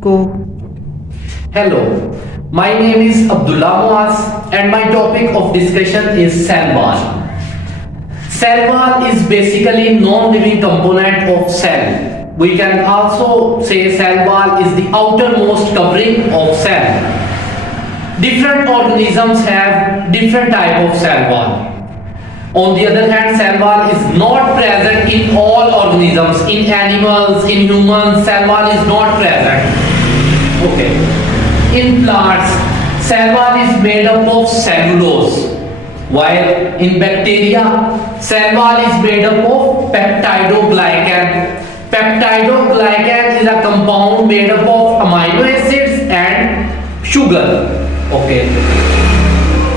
Go. Hello, my name is Abdullah Moaz and my topic of discussion is cell wall. Cell wall is basically non-living component of cell. We can also say cell wall is the outermost covering of cell. Different organisms have different type of cell wall. On the other hand, cell wall is not present in all organisms. In animals, in humans, cell wall is not present. Okay. In plants, cell wall is made up of cellulose, while in bacteria, cell wall is made up of peptidoglycan. Peptidoglycan is a compound made up of amino acids and sugar. Okay.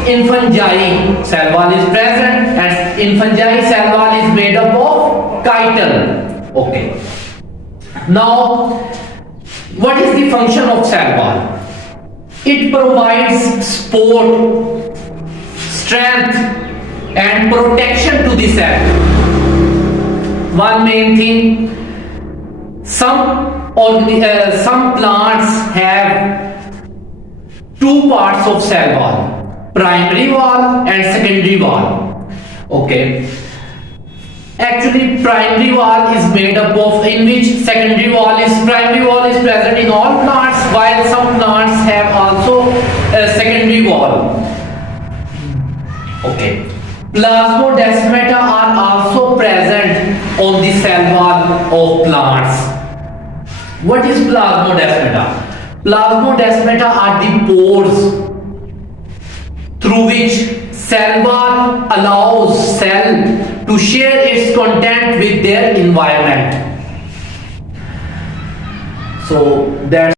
In fungi, cell wall is present, and in fungi, cell wall is made up of chitin. Okay. Now, what is the function of cell wall? It provides support, strength, and protection to the cell. One main thing, some plants have two parts of cell wall, primary wall and secondary wall. Okay. Actually, primary wall is made up of, in which primary wall is present in all plants, while some plants have also a secondary wall. Okay. Plasmodesmata are also present on the cell wall of plants. What is plasmodesmata? Plasmodesmata are the pores through which cell wall allows cell to share its content with their environment. So that's